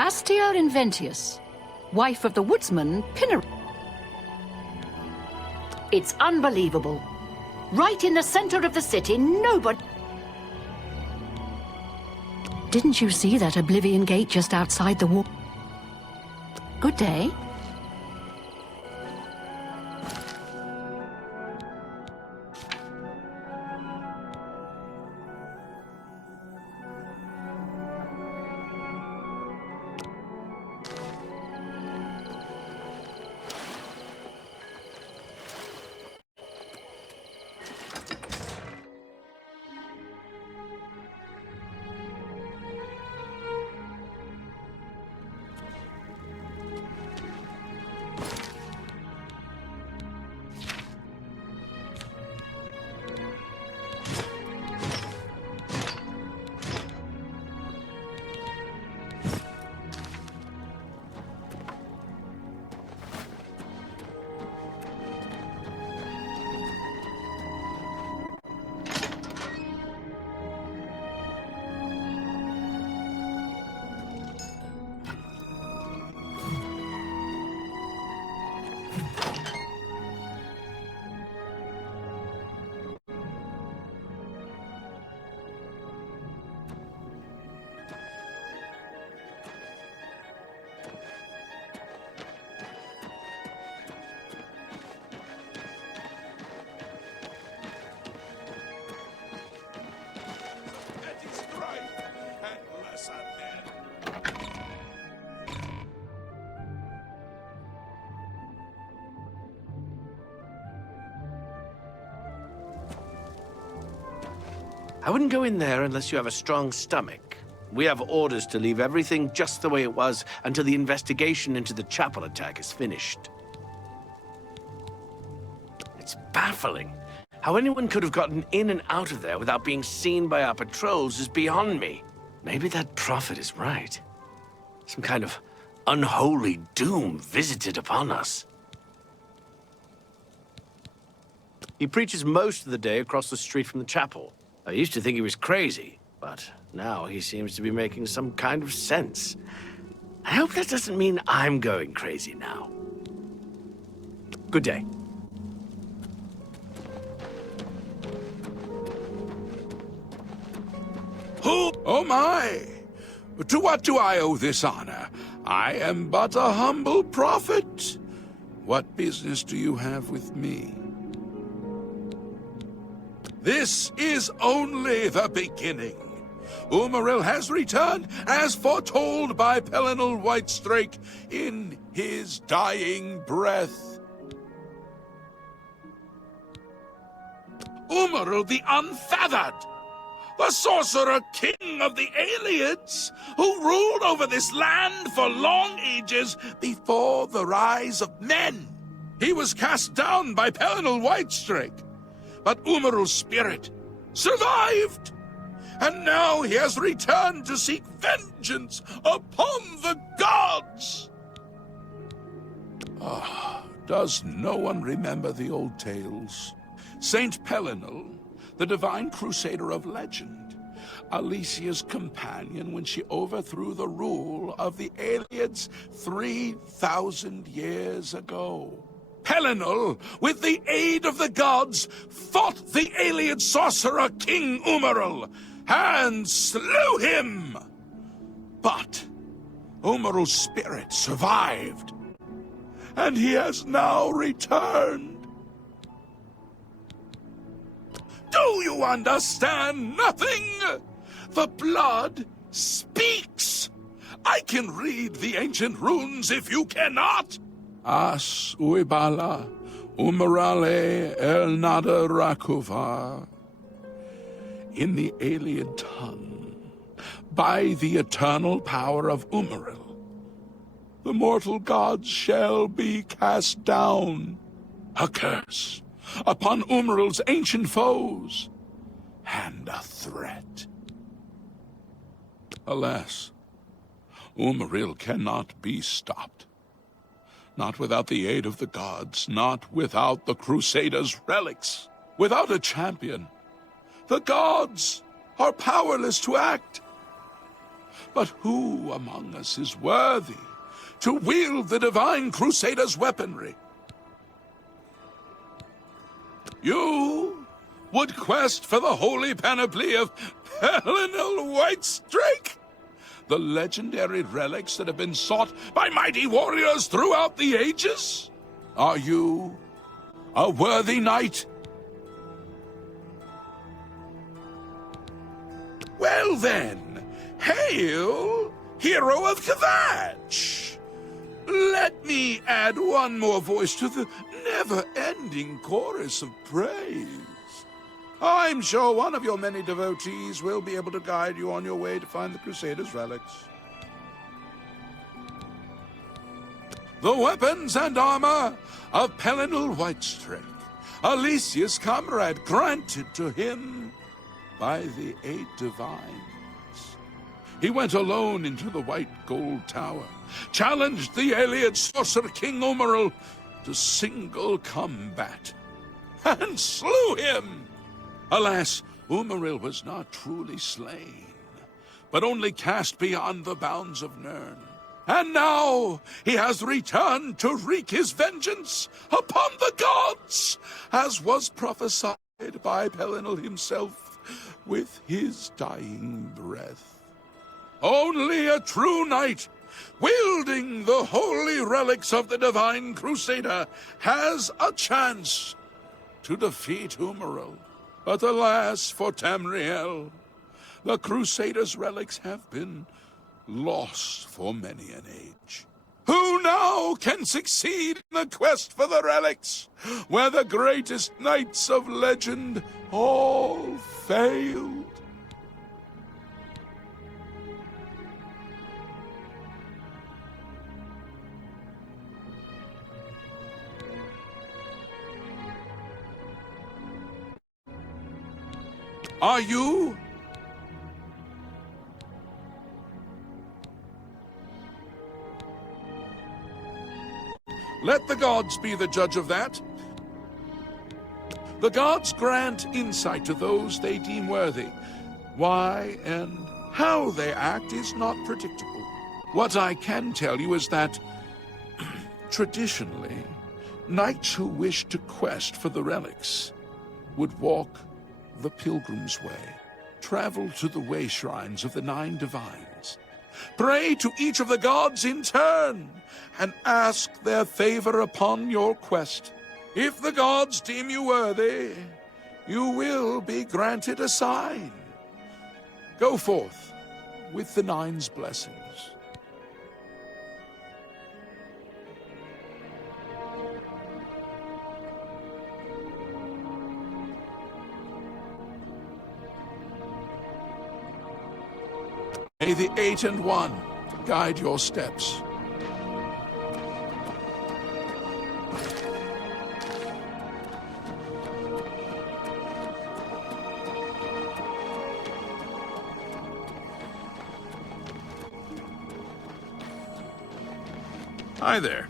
Astia Inventius, wife of the woodsman Pinner. It's unbelievable. Right in the center of the city, nobody... Didn't you see that Oblivion gate just outside the wall? Good day. I wouldn't go in there unless you have a strong stomach. We have orders to leave everything just the way it was until the investigation into the chapel attack is finished. It's baffling. How anyone could have gotten in and out of there without being seen by our patrols is beyond me. Maybe that prophet is right. Some kind of unholy doom visited upon us. He preaches most of the day across the street from the chapel. I used to think he was crazy, but now he seems to be making some kind of sense. I hope that doesn't mean I'm going crazy now. Good day. Who? Oh my! To what do I owe this honor? I am but a humble prophet. What business do you have with me? This is only the beginning. Umaril has returned as foretold by Pelinal Whitestrake in his dying breath. Umaril the Unfeathered, the sorcerer king of the Aliens, who ruled over this land for long ages before the rise of men. He was cast down by Pelinal Whitestrake, but Umaril's spirit survived, and now he has returned to seek vengeance upon the gods. Does no one remember the old tales? Saint Pelinal, the divine crusader of legend, Alicia's companion when she overthrew the rule of the Aliens 3,000 years ago. Pelinal, with the aid of the gods, fought the alien sorcerer King Umaril and slew him. But Umaril's spirit survived, and he has now returned. Do you understand nothing? The blood speaks. I can read the ancient runes if you cannot. As uibala, umarale el nada rakuva. In the alien tongue, by the eternal power of Umaril, the mortal gods shall be cast down. A curse upon Umaril's ancient foes, and a threat. Alas, Umaril cannot be stopped. Not without the aid of the gods, not without the Crusaders' relics. Without a champion, the gods are powerless to act. But who among us is worthy to wield the Divine Crusader's weaponry? You would quest for the holy panoply of Pelinal Whitestrake, the legendary relics that have been sought by mighty warriors throughout the ages? Are you a worthy knight? Well then, hail, hero of Kvatch! Let me add one more voice to the never-ending chorus of praise. I'm sure one of your many devotees will be able to guide you on your way to find the Crusader's relics. The weapons and armor of Pelinal Whitestrake, Alicia's comrade, granted to him by the 8 divines. He went alone into the White Gold Tower, challenged the Ayleid sorcerer King Umaril to single combat, and slew him. Alas, Umaril was not truly slain, but only cast beyond the bounds of Nirn. And now he has returned to wreak his vengeance upon the gods, as was prophesied by Pelinal himself with his dying breath. Only a true knight, wielding the holy relics of the Divine Crusader, has a chance to defeat Umaril. But alas for Tamriel, the Crusader's relics have been lost for many an age. Who now can succeed in the quest for the relics, where the greatest knights of legend all failed? Are you? Let the gods be the judge of that. The gods grant insight to those they deem worthy. Why and how they act is not predictable. What I can tell you is that, traditionally, knights who wish to quest for the relics would walk the Pilgrim's Way, travel to the way shrines of the 9 divines, pray to each of the gods in turn, and ask their favor upon your quest. If the gods deem you worthy, you will be granted a sign. Go forth with the 9's blessings. May the 8 and 1 guide your steps. Hi there.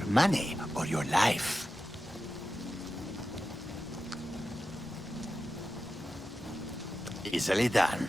your money or your life. Easily done.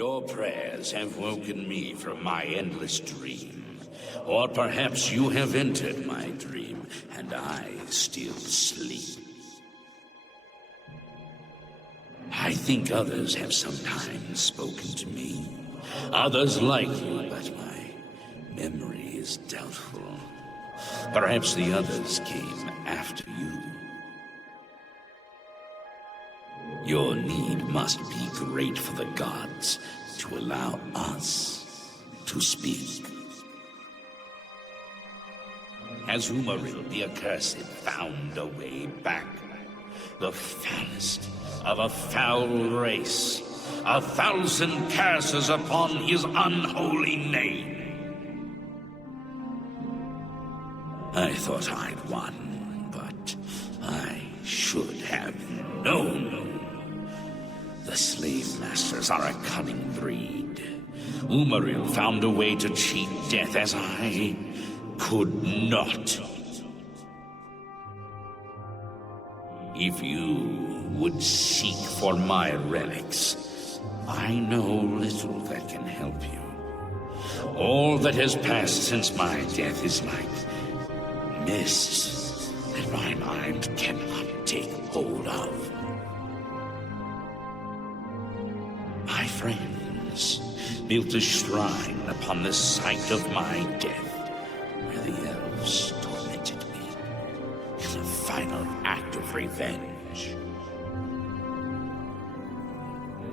Your prayers have woken me from my endless dream. Or perhaps you have entered my dream, and I still sleep. I think others have sometimes spoken to me. Others like you, but my memory is doubtful. Perhaps the others came after you. Your need must be great for the gods to allow us to speak. Has Umaril the Accursed found a way back? The foulest of a foul race. 1,000 curses upon his unholy name. I thought I'd won, but I should have known. The slave masters are a cunning breed. Umaril found a way to cheat death as I could not. If you would seek for my relics, I know little that can help you. All that has passed since my death is like mist that my mind cannot take hold of. My friends built a shrine upon the site of my death, where the elves tormented me in a final act of revenge.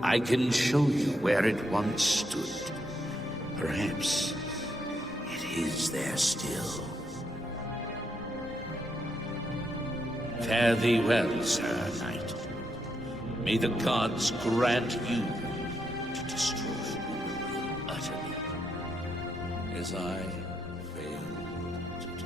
I can show you where it once stood. Perhaps it is there still. Fare thee well, Sir Knight. May the gods grant you to destroy Umaril utterly, as I failed to do.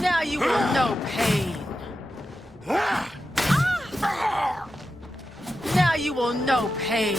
Now you will know pain. Now you will know pain.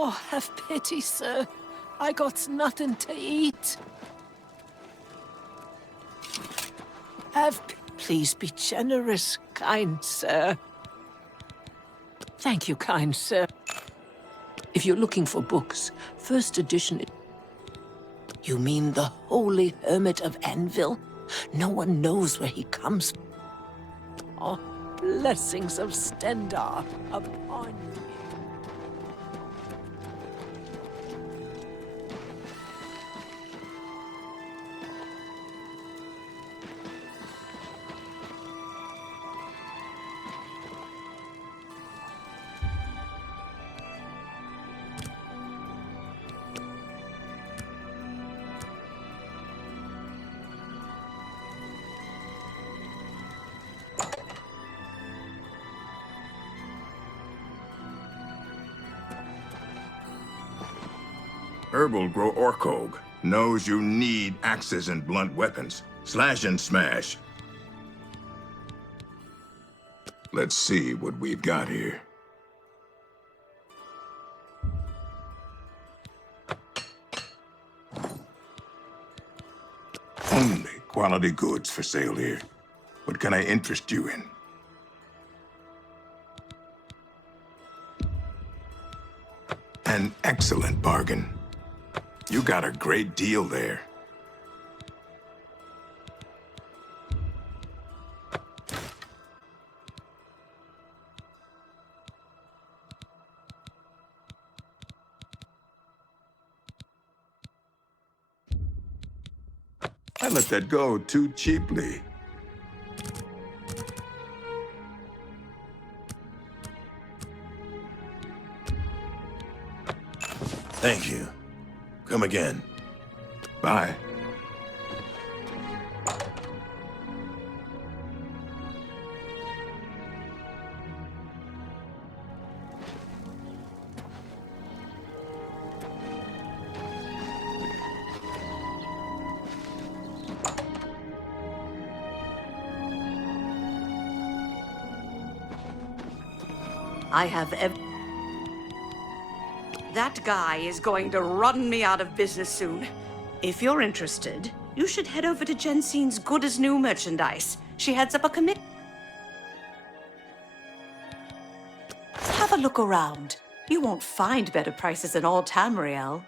Oh, have pity, sir. I got nothing to eat. Please be generous, kind sir. Thank you, kind sir. If you're looking for books, first edition... You mean the Holy Hermit of Anvil? No one knows where he comes from. Oh, blessings of Stendar upon you. Herbal grow Orkog. Knows you need axes and blunt weapons. Slash and smash. Let's see what we've got here. Only quality goods for sale here. What can I interest you in? An excellent bargain. You got a great deal there. I let that go too cheaply. Thank you. Come again. Bye. I have That guy is going to run me out of business soon. If you're interested, you should head over to Jensine's Good as New merchandise. She heads up a commit. Have a look around. You won't find better prices in all Tamriel.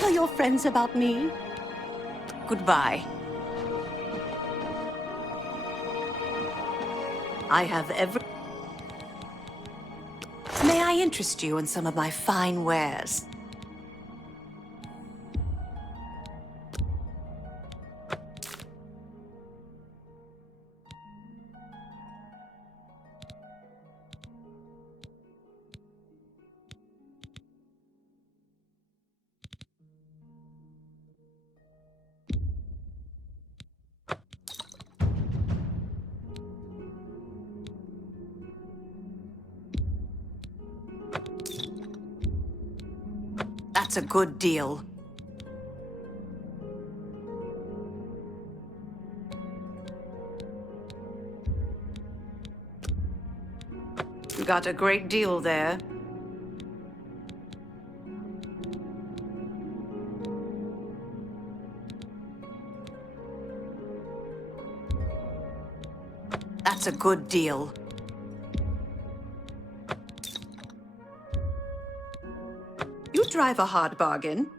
Tell your friends about me. Goodbye. I have May I interest you in some of my fine wares? That's a good deal. You got a great deal there. That's a good deal. You drive a hard bargain.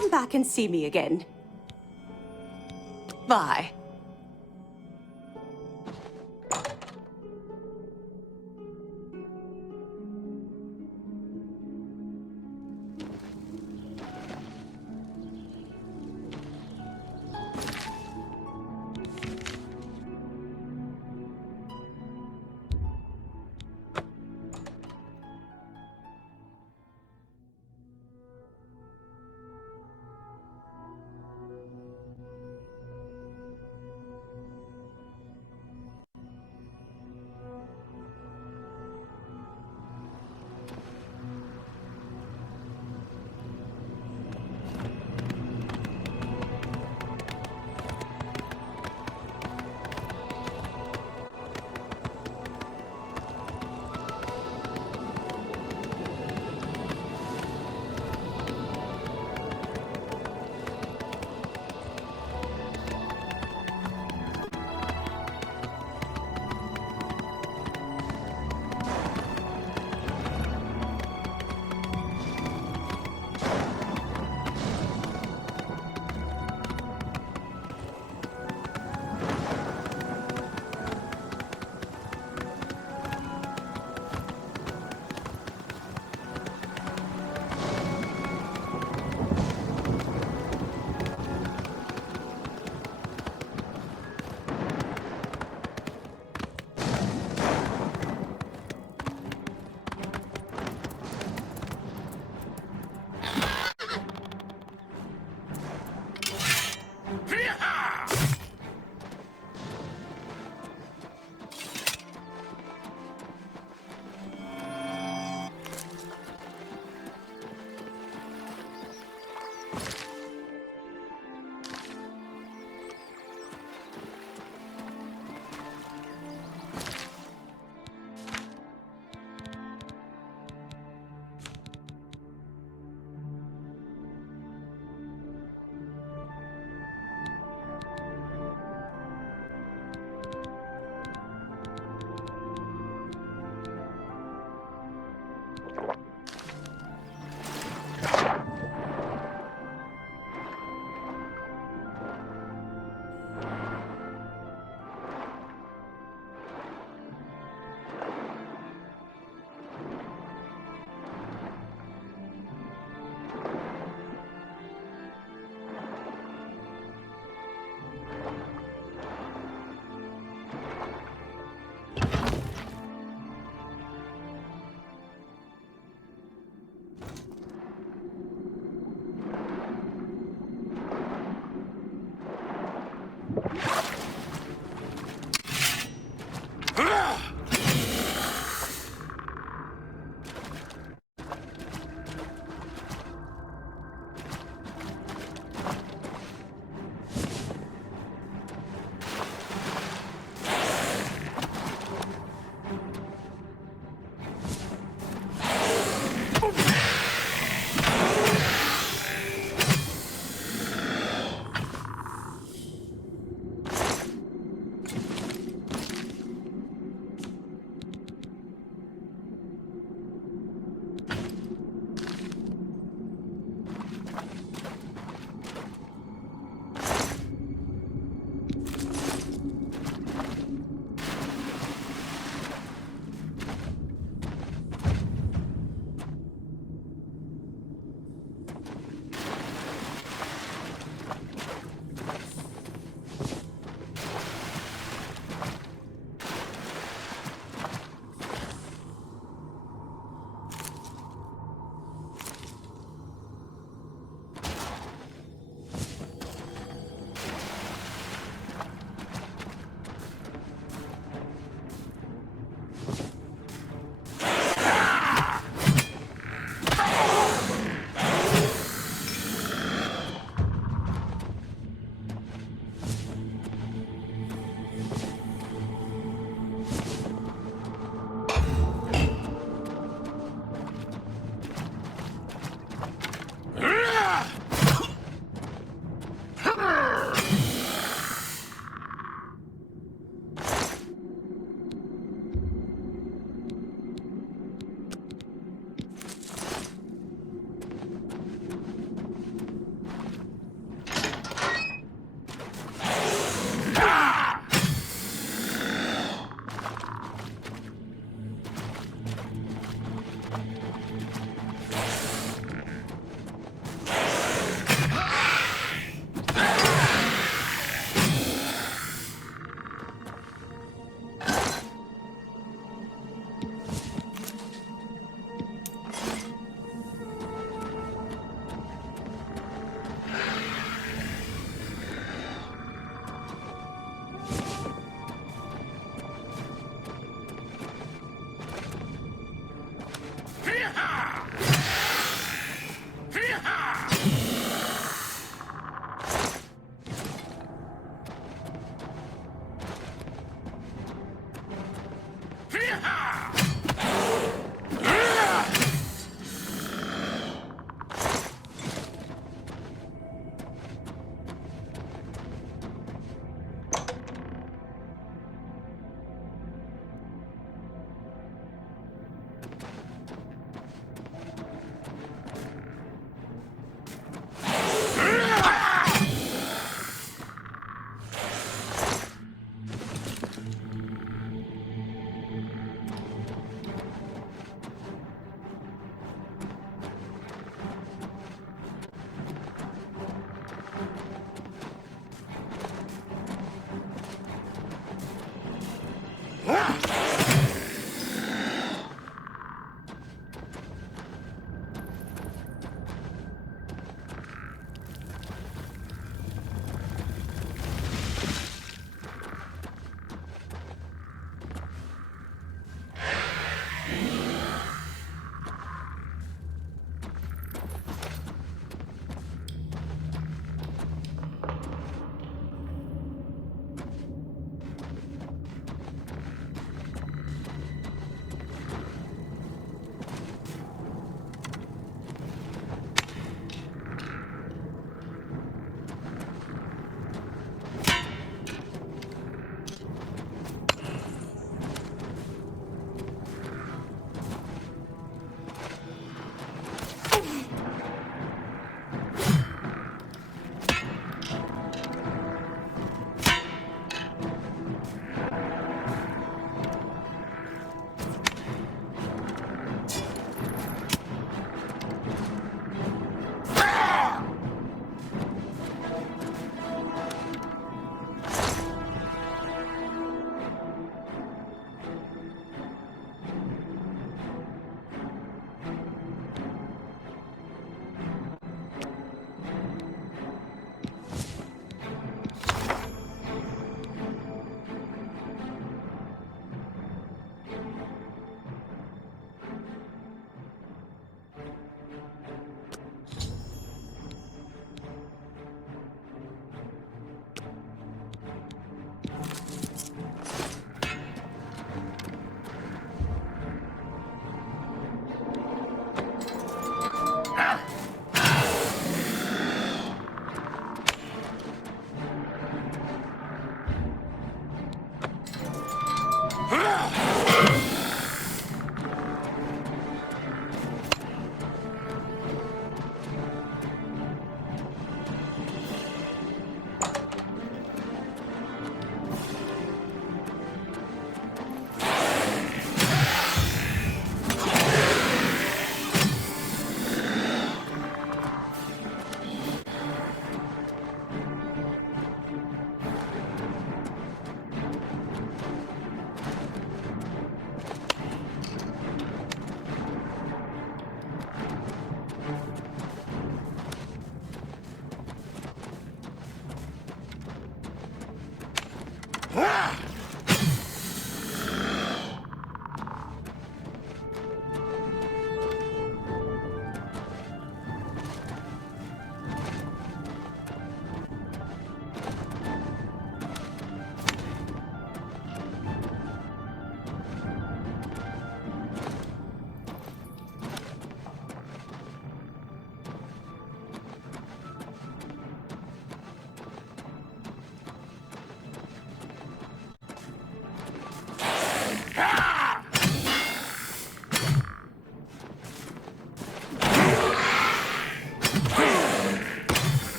come back and see me again. Bye.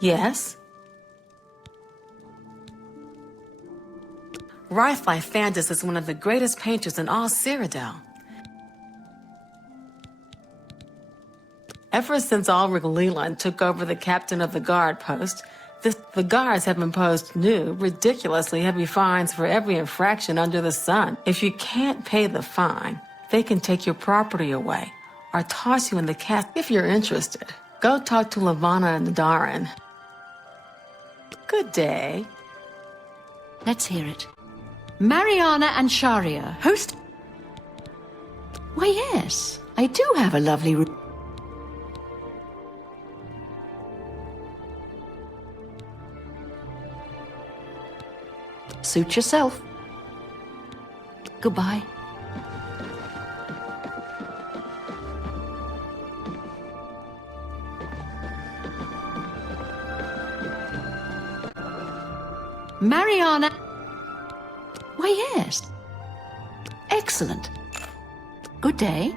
Yes? Rythlifandus is one of the greatest painters in all Cyrodiil. Ever since Ulrich Leland took over the captain of the guard post, the guards have imposed new, ridiculously heavy fines for every infraction under the sun. If you can't pay the fine, they can take your property away or toss you in the cast. If you're interested, go talk to Lavanna and Darin. Good day. Let's hear it. Mariana and Sharia, host... Why, yes, I do have a lovely room. Suit yourself. Goodbye. Mariana. Why, yes. Excellent. Good day.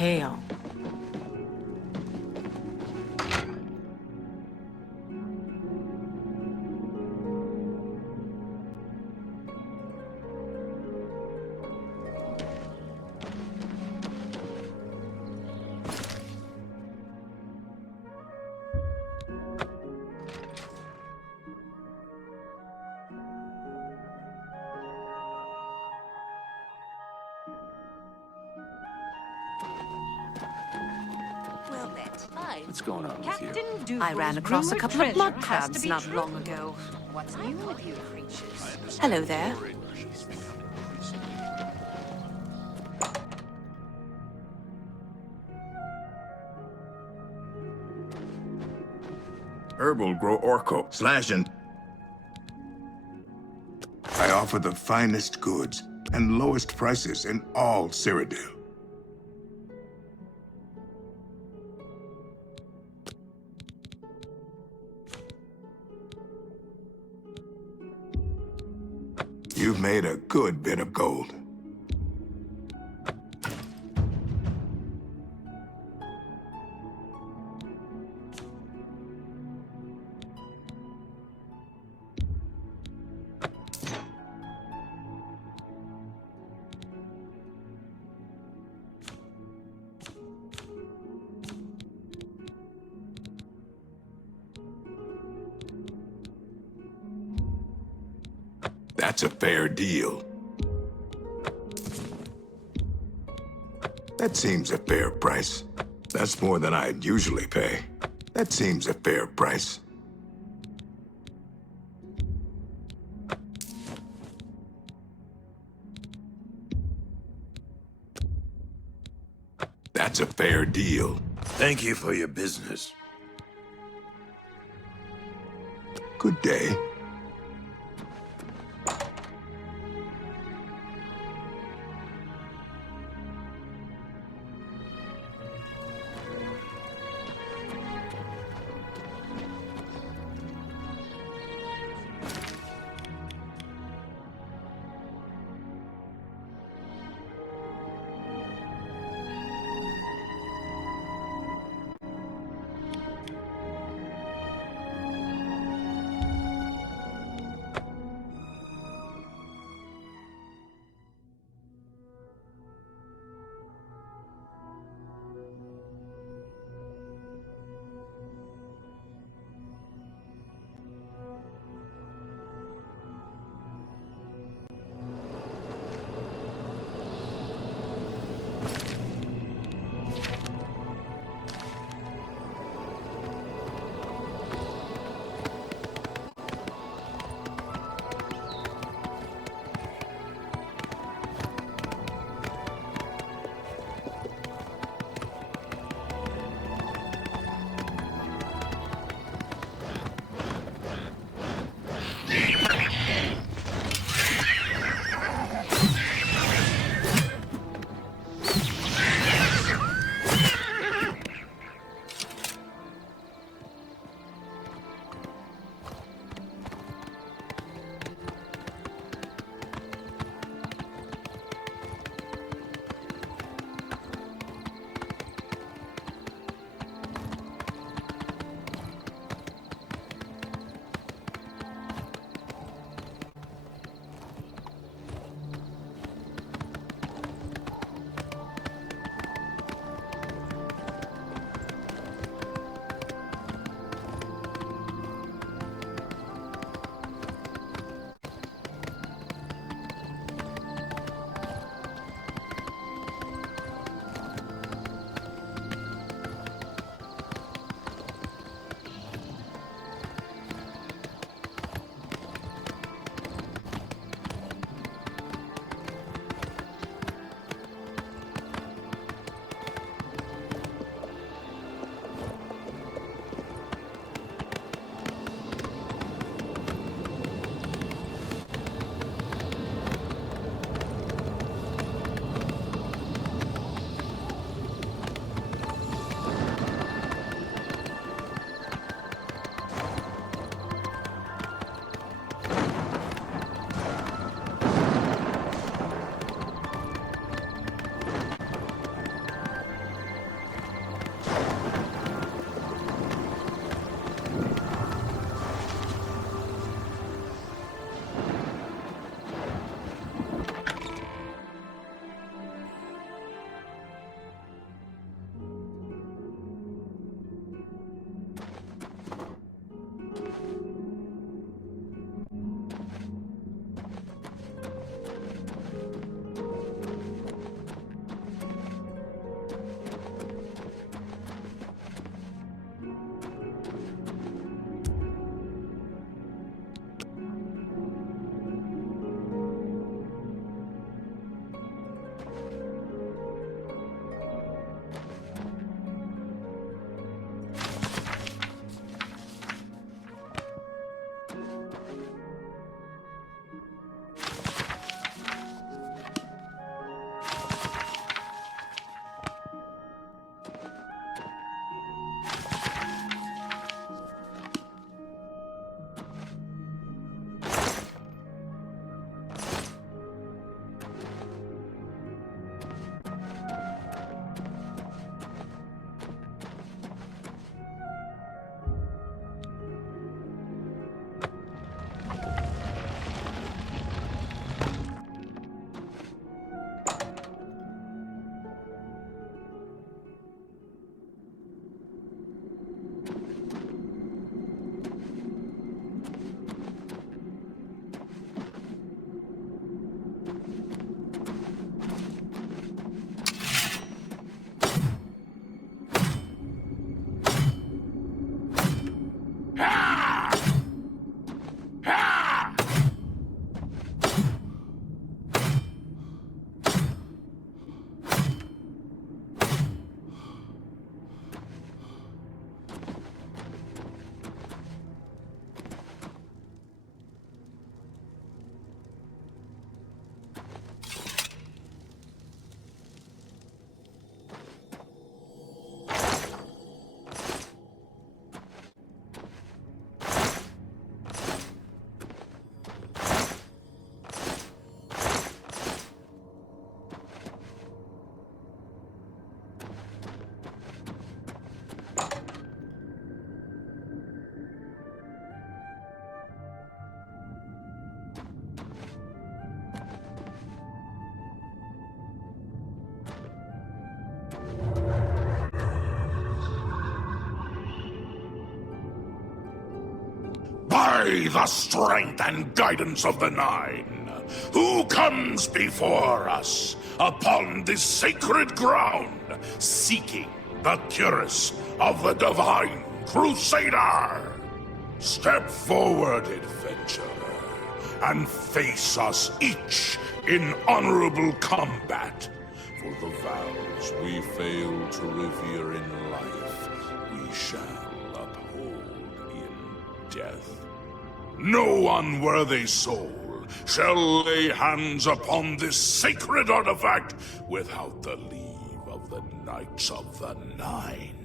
Hail. What's going on with you? I ran across a couple of blood crabs not long ago. What's new with you creatures? Hello there. Herbal grow orco, slash and... I offer the finest goods and lowest prices in all Cyrodiil. You've made a good bit of gold. That's a fair deal. That seems a fair price. That's more than I'd usually pay. That seems a fair price. That's a fair deal. Thank you for your business. Good day. the strength and guidance of the Nine, who comes before us upon this sacred ground, seeking the cuirass of the Divine Crusader? Step forward, adventurer, and face us each in honorable combat. For the vows we fail to revere in life, we shall uphold in death. No unworthy soul shall lay hands upon this sacred artifact without the leave of the Knights of the Nine.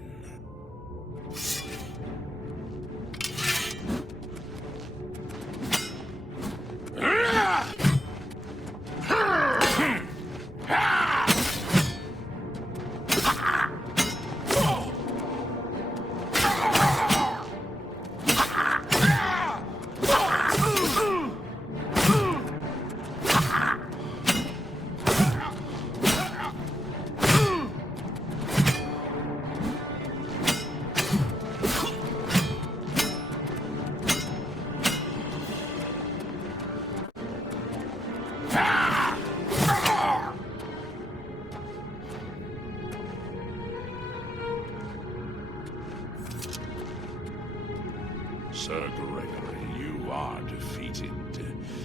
Sir Gregory, you are defeated.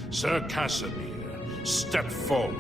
Sir Casimir, step forward.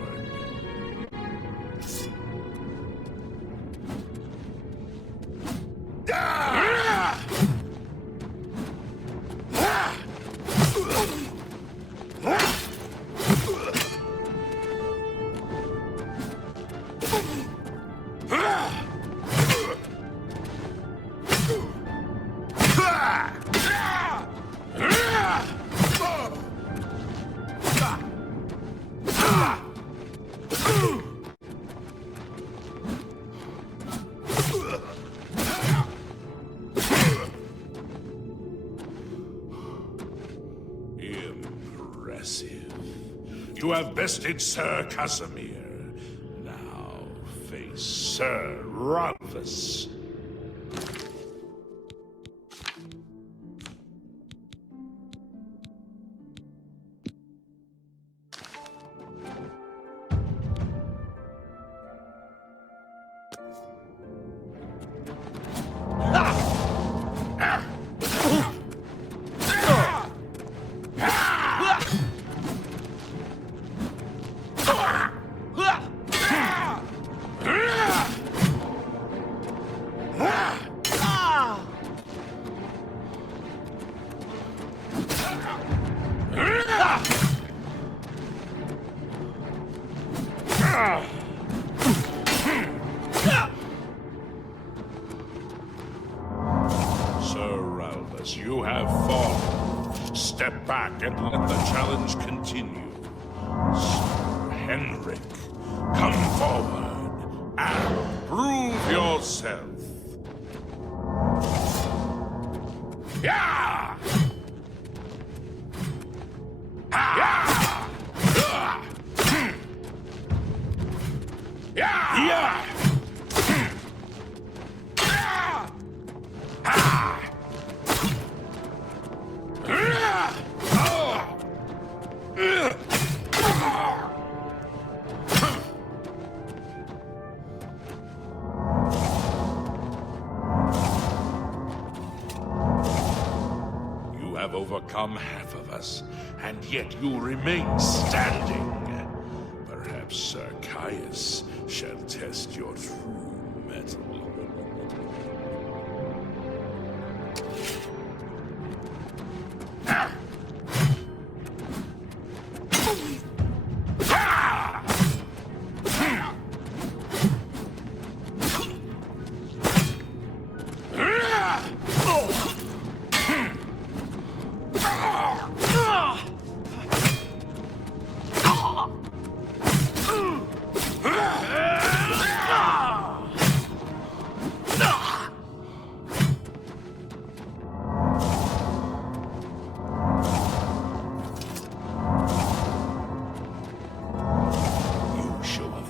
You have bested Sir Casimir. Now face Sir Ralphus. Sir Ralphus, you have fallen. Step back and let the challenge continue. Sir Henrik, come forward and prove yourself. Yeah! Yeah! Yeah! You have overcome half of us, and yet you remain standing. Perhaps Sir Caius shall test your true mettle.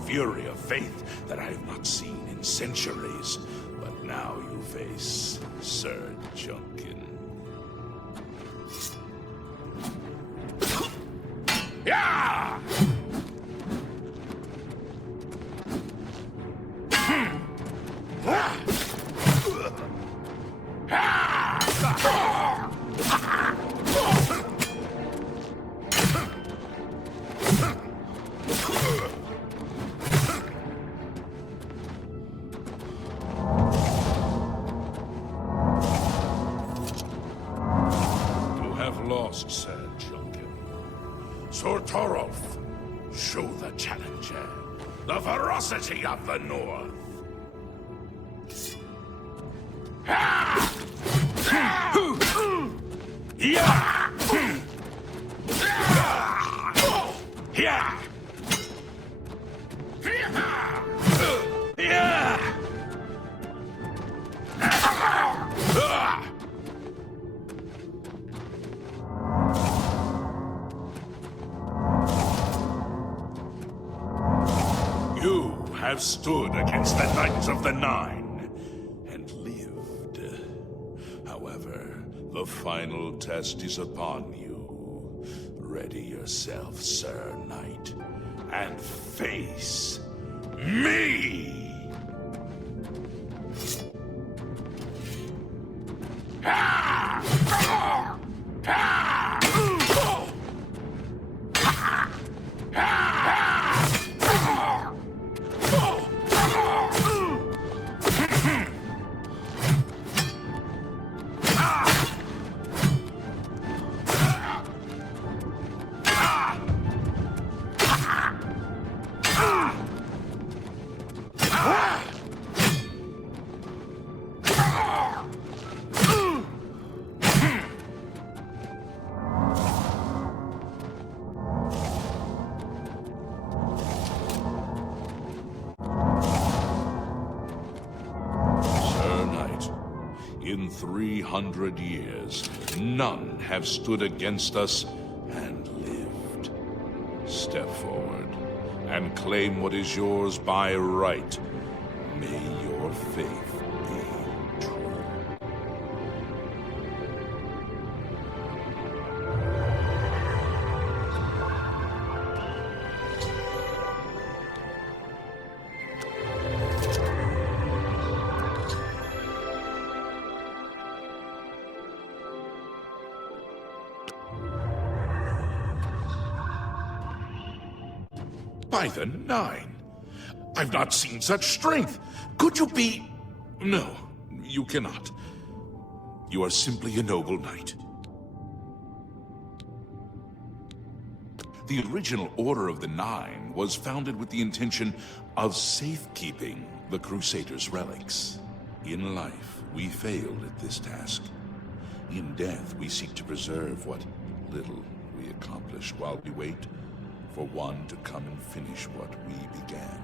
Fury of faith that I have not seen in centuries. But now you face Sir Junkin. Yeah! You have lost, Sir Junkin. Sir Torolf, show the challenger the ferocity of the North. You have stood against the Knights of the Nine and lived. However, the final test is upon you. Ready yourself, Sir Knight, and face me! In 300 years, none have stood against us and lived. Step forward and claim what is yours by right. May your faith be true. By the Nine! I've not seen such strength! Could you be... No, you cannot. You are simply a noble knight. The original Order of the Nine was founded with the intention of safekeeping the Crusaders' relics. In life, we failed at this task. In death, we seek to preserve what little we accomplished while we wait for one to come and finish what we began.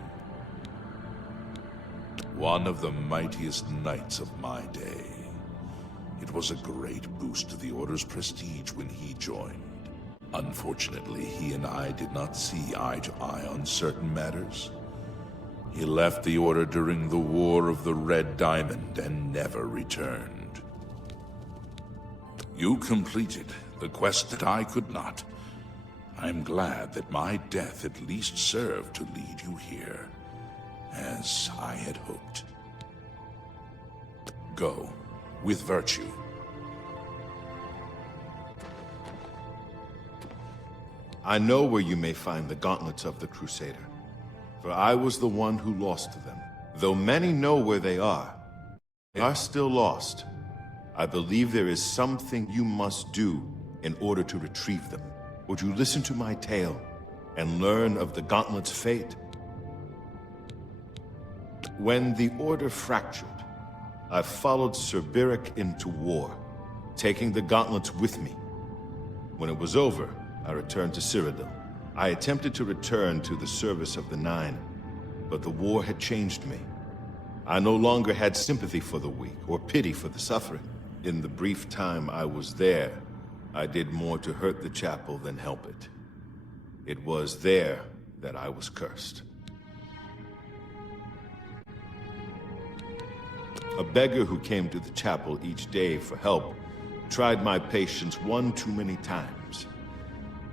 One of the mightiest knights of my day. It was a great boost to the Order's prestige when he joined. Unfortunately, he and I did not see eye to eye on certain matters. He left the Order during the War of the Red Diamond and never returned. You completed the quest that I could not. I'm glad that my death at least served to lead you here, as I had hoped. Go, with virtue. I know where you may find the gauntlets of the Crusader, for I was the one who lost them. Though many know where they are still lost. I believe there is something you must do in order to retrieve them. Would you listen to my tale and learn of the gauntlet's fate? When the Order fractured, I followed Sir Beric into war, taking the gauntlets with me. When it was over, I returned to Cyrodiil. I attempted to return to the service of the Nine, but the war had changed me. I no longer had sympathy for the weak or pity for the suffering. In the brief time I was there, I did more to hurt the chapel than help it. It was there that I was cursed. A beggar who came to the chapel each day for help tried my patience one too many times.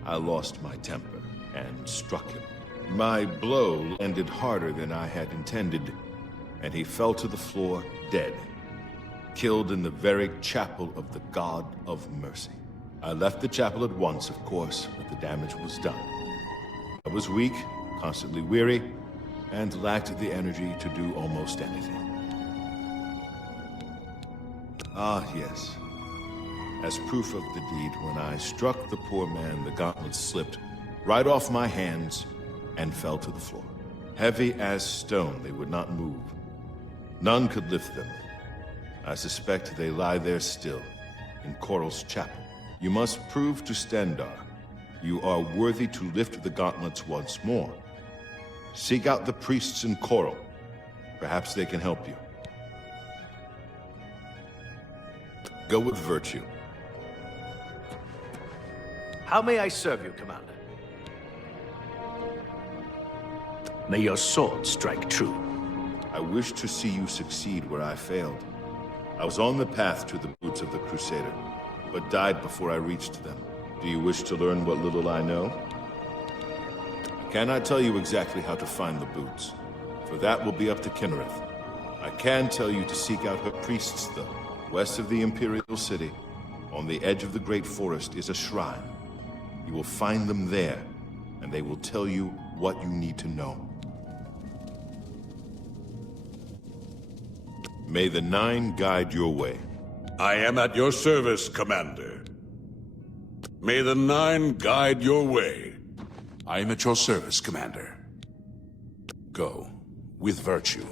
I lost my temper and struck him. My blow landed harder than I had intended, and he fell to the floor dead, killed in the very chapel of the God of Mercy. I left the chapel at once, of course, but the damage was done. I was weak, constantly weary, and lacked the energy to do almost anything. Ah, yes. As proof of the deed, when I struck the poor man, the gauntlet slipped right off my hands and fell to the floor. Heavy as stone, they would not move. None could lift them. I suspect they lie there still, in Coral's chapel. You must prove to Stendarr you are worthy to lift the gauntlets once more. Seek out the priests in Coral. Perhaps they can help you. Go with virtue. How may I serve you, Commander? May your sword strike true. I wish to see you succeed where I failed. I was on the path to the boots of the Crusader, but died before I reached them. Do you wish to learn what little I know? I cannot tell you exactly how to find the boots, for that will be up to Kinnereth. I can tell you to seek out her priests, though. West of the Imperial City, on the edge of the Great Forest, is a shrine. You will find them there, and they will tell you what you need to know. May the Nine guide your way. I am at your service, Commander. May the Nine guide your way. I am at your service, Commander. Go, with virtue.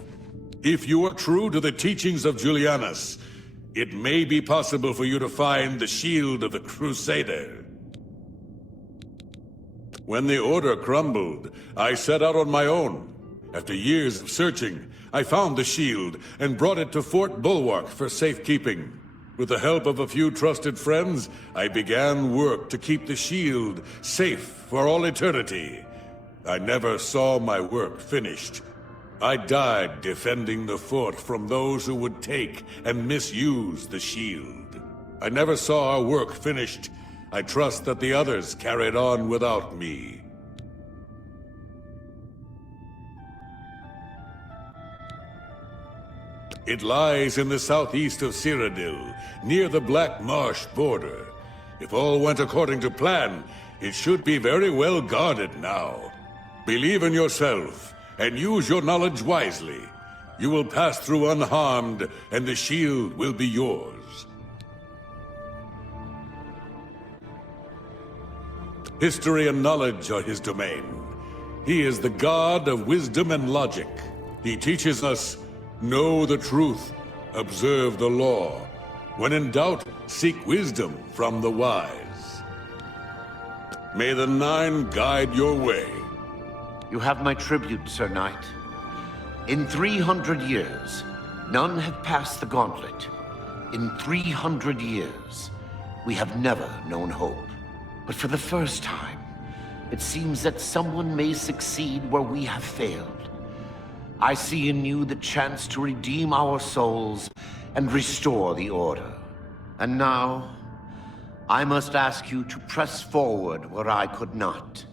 If you are true to the teachings of Julianus, it may be possible for you to find the shield of the Crusader. When the Order crumbled, I set out on my own. After years of searching, I found the shield and brought it to Fort Bulwark for safekeeping. With the help of a few trusted friends, I began work to keep the shield safe for all eternity. I never saw my work finished. I died defending the fort from those who would take and misuse the shield. I never saw our work finished. I trust that the others carried on without me. It lies in the southeast of Cyrodiil, near the Black Marsh border. If all went according to plan, it should be very well guarded now. Believe in yourself, and use your knowledge wisely. You will pass through unharmed, and the shield will be yours. History and knowledge are his domain. He is the god of wisdom and logic. He teaches us, know the truth, observe the law. When in doubt, seek wisdom from the wise. May the Nine guide your way. You have my tribute, Sir Knight. In 300 years, none have passed the gauntlet. In 300 years, we have never known hope. But for the first time, it seems that someone may succeed where we have failed. I see in you the chance to redeem our souls and restore the Order. And now, I must ask you to press forward where I could not.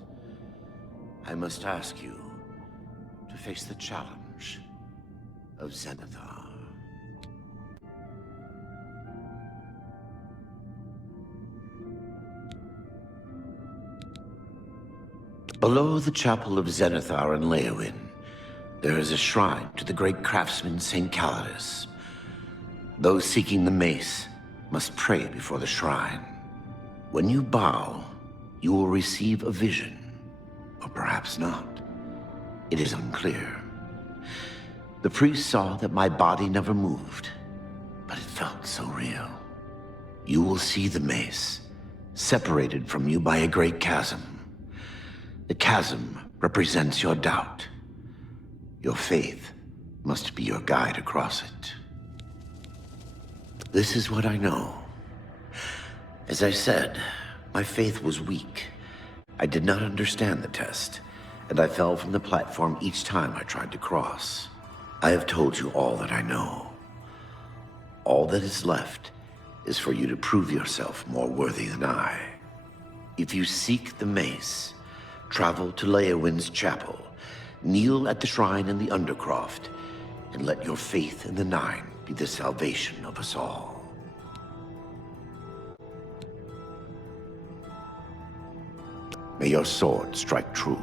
I must ask you to face the challenge of Zenithar. Below the chapel of Zenithar in Leowyn, there is a shrine to the great craftsman St. Calidus. Those seeking the mace must pray before the shrine. When you bow, you will receive a vision, or perhaps not. It is unclear. The priest saw that my body never moved, but it felt so real. You will see the mace, separated from you by a great chasm. The chasm represents your doubt. Your faith must be your guide across it. This is what I know. As I said, my faith was weak. I did not understand the test, and I fell from the platform each time I tried to cross. I have told you all that I know. All that is left is for you to prove yourself more worthy than I. If you seek the mace, travel to Leowin's chapel, kneel at the shrine in the Undercroft, and let your faith in the Nine be the salvation of us all. May your sword strike true.